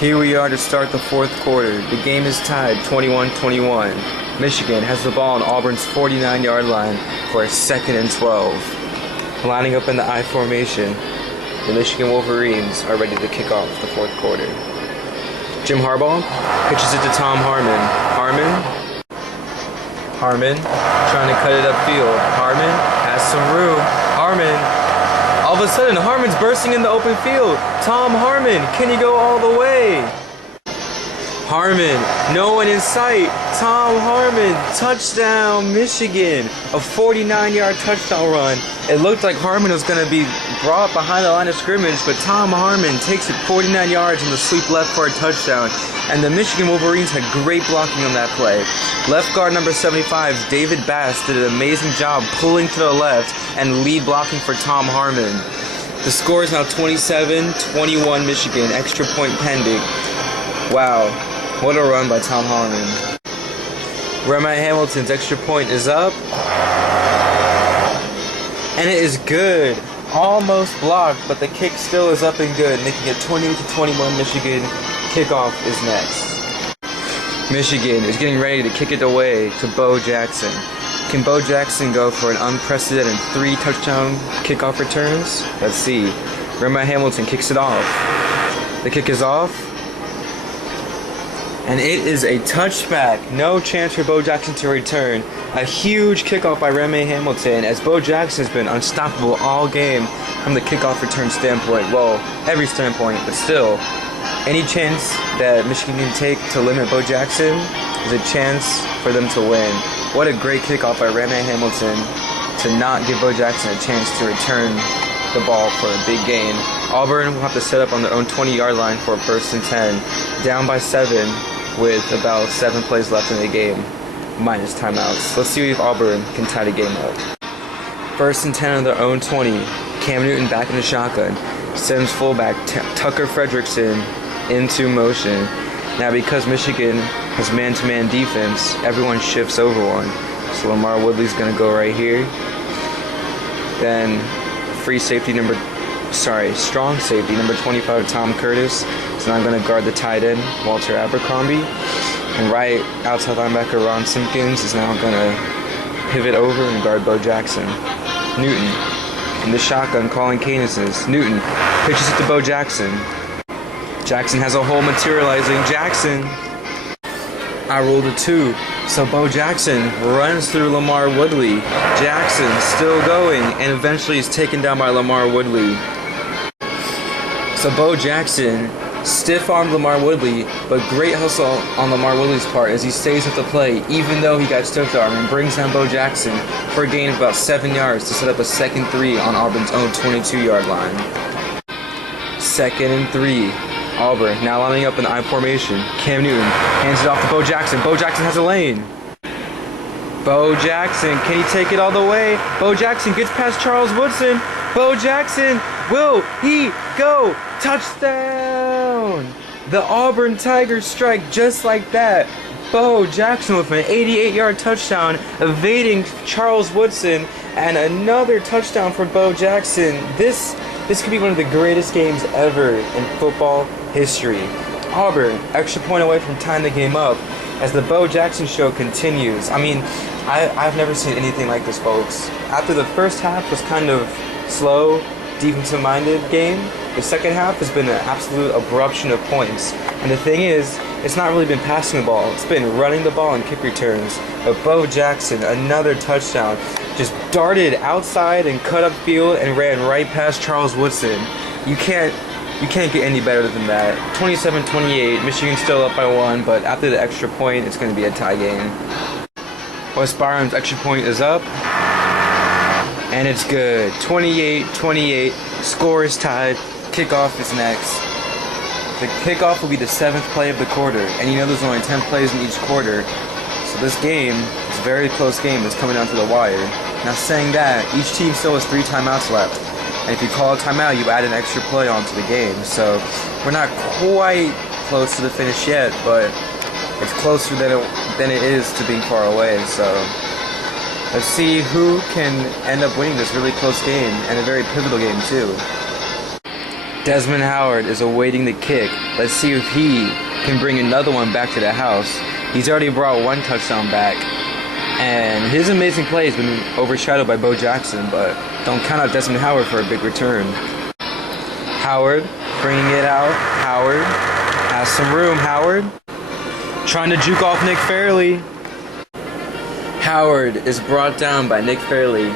Here we are to start the fourth quarter. The game is tied 21-21. Michigan has the ball on Auburn's 49-yard line for a 2nd and 12. Lining up in the I formation, the Michigan Wolverines are ready to kick off the fourth quarter. Jim Harbaugh pitches it to Tom Harmon. Harmon trying to cut it upfield. Harmon has some room. All of a sudden, Harmon's bursting in the open field. Tom Harmon, can he go all the way? Harmon, no one in sight. Tom Harmon, touchdown, Michigan. A 49-yard touchdown run. It looked like Harmon was going to be brought behind the line of scrimmage, but Tom Harmon takes it 49 yards in the sweep left for a touchdown. And the Michigan Wolverines had great blocking on that play. Left guard number 75, David Bass, did an amazing job pulling to the left and lead blocking for Tom Harmon. The score is now 27-21 Michigan, extra point pending. Wow. What a run by Tom Harmon. Remy Hamilton's extra point is up. And it is good. Almost blocked, but the kick still is up and good, making it 20-21 Michigan. Kickoff is next. Michigan is getting ready to kick it away to Bo Jackson. Can Bo Jackson go for an unprecedented 3 touchdown kickoff returns? Let's see. Remy Hamilton kicks it off. The kick is off. And it is a touchback. No chance for Bo Jackson to return. A huge kickoff by Remy Hamilton, as Bo Jackson has been unstoppable all game from the kickoff return standpoint. Well, every standpoint, but still. Any chance that Michigan can take to limit Bo Jackson is a chance for them to win. What a great kickoff by Remy Hamilton to not give Bo Jackson a chance to return the ball for a big gain. Auburn will have to set up on their own 20-yard line for a 1st and 10, down by 7 with about 7 plays left in the game, minus timeouts. Let's see if Auburn can tie the game up. 1st and 10 on their own 20. Cam Newton back in the shotgun. Sends fullback Tucker Fredrickson into motion. Now because Michigan has man-to-man defense, everyone shifts over one. So Lamar Woodley's going to go right here. Then strong safety number 25, Tom Curtis, is now going to guard the tight end, Walter Abercrombie. And right outside linebacker Ron Simpkins is now going to pivot over and guard Bo Jackson. Newton in the shotgun calling cadences. Newton pitches it to Bo Jackson. Jackson has a hole materializing. Jackson, I rolled a 2. So Bo Jackson runs through Lamar Woodley. Jackson still going and eventually is taken down by Lamar Woodley. So Bo Jackson stiff-armed Lamar Woodley, but great hustle on Lamar Woodley's part as he stays with the play even though he got stiff-armed and brings down Bo Jackson for a gain of about 7 yards to set up a 2nd 3 on Auburn's own 22-yard line. 2nd and 3. Auburn now lining up in the I formation. Cam Newton hands it off to Bo Jackson. Bo Jackson has a lane. Bo Jackson, can he take it all the way? Bo Jackson gets past Charles Woodson. Bo Jackson, will he go? Touchdown! The Auburn Tigers strike just like that. Bo Jackson with an 88-yard touchdown, evading Charles Woodson, and another touchdown for Bo Jackson. This could be one of the greatest games ever in football history. Auburn, extra point away from tying the game up as the Bo Jackson show continues. I mean, I've never seen anything like this, folks. After the first half was kind of slow, defensive-minded game, the second half has been an absolute eruption of points. And the thing is, it's not really been passing the ball. It's been running the ball and kick returns. But Bo Jackson, another touchdown, just darted outside and cut up field and ran right past Charles Woodson. You can't get any better than that. 27-28, Michigan's still up by 1, but after the extra point, it's going to be a tie game. West Byram's extra point is up, and it's good. 28-28, score is tied, kickoff is next. The kickoff will be the 7th play of the quarter, and you know there's only 10 plays in each quarter, so this game is a very close game. It's coming down to the wire. Now saying that, each team still has 3 timeouts left. And if you call a timeout, you add an extra play onto the game. So we're not quite close to the finish yet, but it's closer than it is to being far away. So let's see who can end up winning this really close game, and a very pivotal game too. Desmond Howard is awaiting the kick. Let's see if he can bring another one back to the house. He's already brought one touchdown back. And his amazing play has been overshadowed by Bo Jackson, but don't count out Desmond Howard for a big return. Howard bringing it out. Howard has some room. Howard trying to juke off Nick Fairley. Howard is brought down by Nick Fairley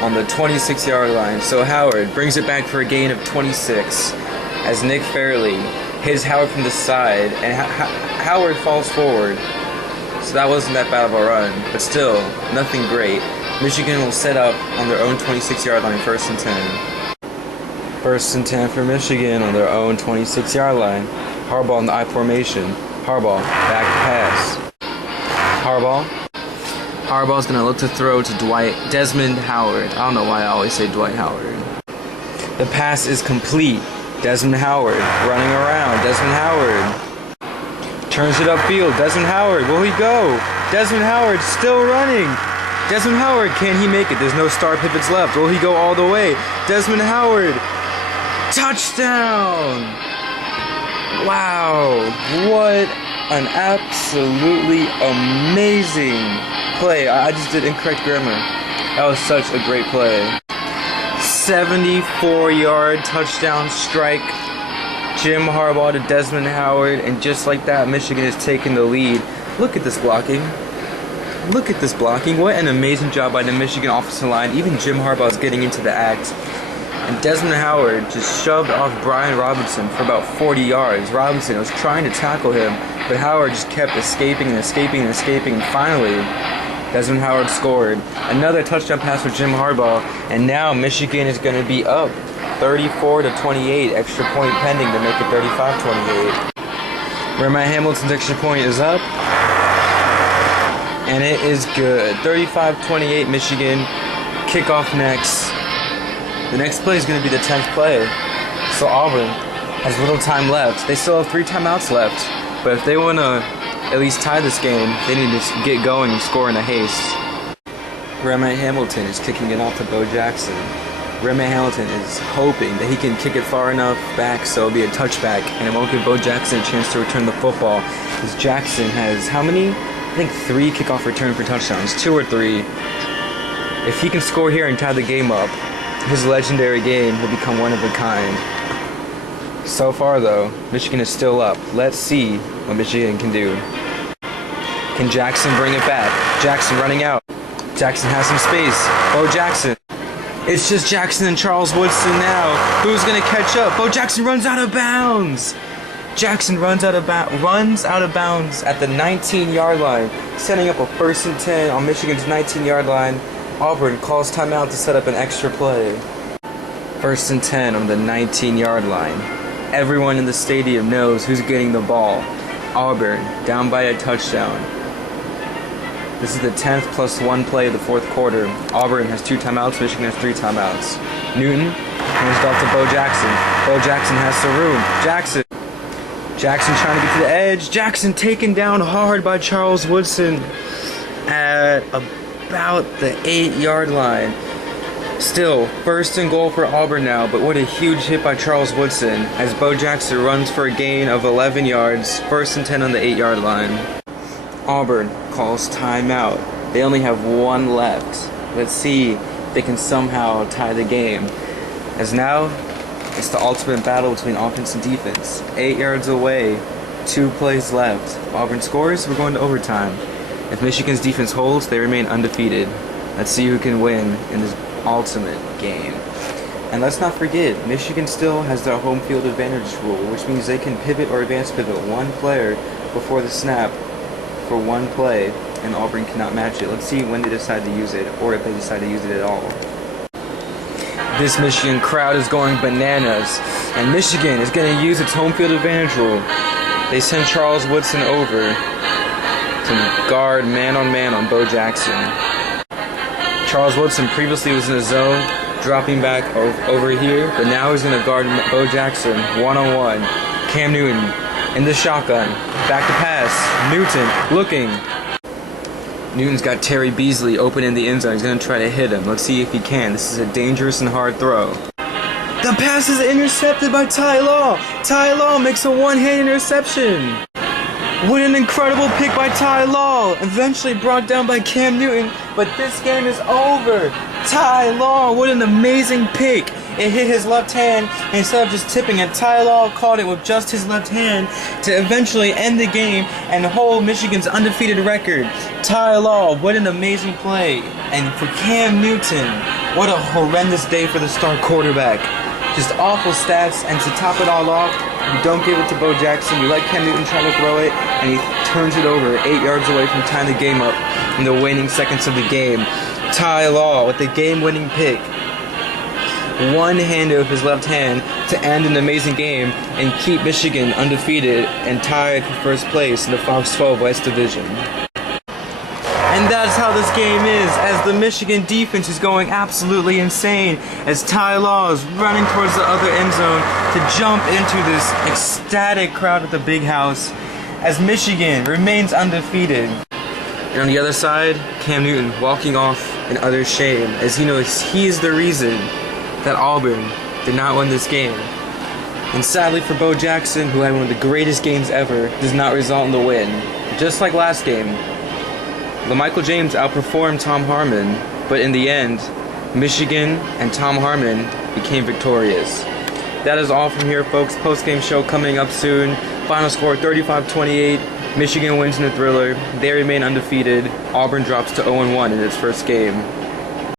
on the 26-yard line. So Howard brings it back for a gain of 26 as Nick Fairley hits Howard from the side, and Howard falls forward. So that wasn't that bad of a run, but still, nothing great. Michigan will set up on their own 26-yard line, 1st and 10. 1st and 10 for Michigan on their own 26-yard line. Harbaugh in the I formation. Harbaugh, back pass. Harbaugh's going to look to throw to Desmond Howard. I don't know why I always say Dwight Howard. The pass is complete. Desmond Howard running around. Desmond Howard turns it upfield. Desmond Howard, will he go? Desmond Howard still running. Desmond Howard, can he make it? There's no star pivots left. Will he go all the way? Desmond Howard, touchdown! Wow, what an absolutely amazing play. I just did incorrect grammar. That was such a great play. 74-yard touchdown strike. Jim Harbaugh to Desmond Howard, and just like that, Michigan is taking the lead. Look at this blocking. Look at this blocking. What an amazing job by the Michigan offensive line. Even Jim Harbaugh is getting into the act. And Desmond Howard just shoved off Brian Robinson for about 40 yards. Robinson was trying to tackle him, but Howard just kept escaping and escaping and escaping. And finally, Desmond Howard scored. Another touchdown pass for Jim Harbaugh, and now Michigan is going to be up 34-28, extra point pending to make it 35-28. Remy Hamilton's extra point is up, and it is good. 35-28 Michigan. Kickoff next. The next play is going to be the 10th play. So Auburn has little time left. They still have 3 timeouts left, but if they want to at least tie this game, they need to get going and score in a haste. Remy Hamilton is kicking it off to Bo Jackson. Remy Hamilton is hoping that he can kick it far enough back so it'll be a touchback, and it won't give Bo Jackson a chance to return the football. Because Jackson has how many? I think 3 kickoff return for touchdowns, 2 or 3. If he can score here and tie the game up, his legendary game will become one of a kind. So far though, Michigan is still up. Let's see what Michigan can do. Can Jackson bring it back? Jackson running out. Jackson has some space. Bo Jackson. It's just Jackson and Charles Woodson now. Who's going to catch up? Bo Jackson runs out of bounds. Jackson runs out of bounds at the 19-yard line, setting up a 1st and 10 on Michigan's 19-yard line. Auburn calls timeout to set up an extra play. 1st and 10 on the 19-yard line. Everyone in the stadium knows who's getting the ball. Auburn down by a touchdown. This is the 10th plus 1 play of the 4th quarter. Auburn has 2 timeouts. Michigan has 3 timeouts. Newton hands it off to Bo Jackson. Bo Jackson has some room. Jackson trying to get to the edge. Jackson taken down hard by Charles Woodson at about the 8-yard line. Still, 1st and goal for Auburn now, but what a huge hit by Charles Woodson as Bo Jackson runs for a gain of 11 yards. 1st and 10 on the 8-yard line. Auburn calls timeout. They only have 1 left. Let's see if they can somehow tie the game. As now, it's the ultimate battle between offense and defense. 8 yards away, 2 plays left. If Auburn scores, we're going to overtime. If Michigan's defense holds, they remain undefeated. Let's see who can win in this ultimate game. And let's not forget, Michigan still has their home field advantage rule, which means they can pivot or advance pivot 1 player before the snap for 1 play, and Auburn cannot match it. Let's see when they decide to use it, or if they decide to use it at all. This Michigan crowd is going bananas, and Michigan is going to use its home field advantage rule. They send Charles Woodson over to guard man-on-man on Bo Jackson. Charles Woodson previously was in the zone, dropping back over here, but now he's going to guard Bo Jackson one-on-one. Cam Newton in the shotgun, back to pass. Newton looking. Newton's got Terry Beasley open in the end zone. He's going to try to hit him. Let's see if he can. This is a dangerous and hard throw. The pass is intercepted by Ty Law. Ty Law makes a one-hand interception. What an incredible pick by Ty Law. Eventually brought down by Cam Newton, but this game is over. Ty Law, what an amazing pick. It hit his left hand, and instead of just tipping it, Ty Law caught it with just his left hand to eventually end the game and hold Michigan's undefeated record. Ty Law, what an amazing play. And for Cam Newton, what a horrendous day for the star quarterback. Just awful stats, and to top it all off, you don't give it to Bo Jackson. You let Cam Newton try to throw it, and he turns it over 8 yards away from tying the game up in the waning seconds of the game. Ty Law with the game-winning pick. One-handed with his left hand to end an amazing game and keep Michigan undefeated and tied for first place in the Fox 12 West Division. And that's how this game is, as the Michigan defense is going absolutely insane, as Ty Law is running towards the other end zone to jump into this ecstatic crowd at the big house, as Michigan remains undefeated. And on the other side, Cam Newton walking off in utter shame, as he knows he is the reason that Auburn did not win this game. And sadly for Bo Jackson, who had one of the greatest games ever, does not result in the win. Just like last game, LaMichael James outperformed Tom Harmon, but in the end, Michigan and Tom Harmon became victorious. That is all from here, folks. Post-game show coming up soon. Final score 35-28. Michigan wins in a thriller. They remain undefeated. Auburn drops to 0-1 in its first game.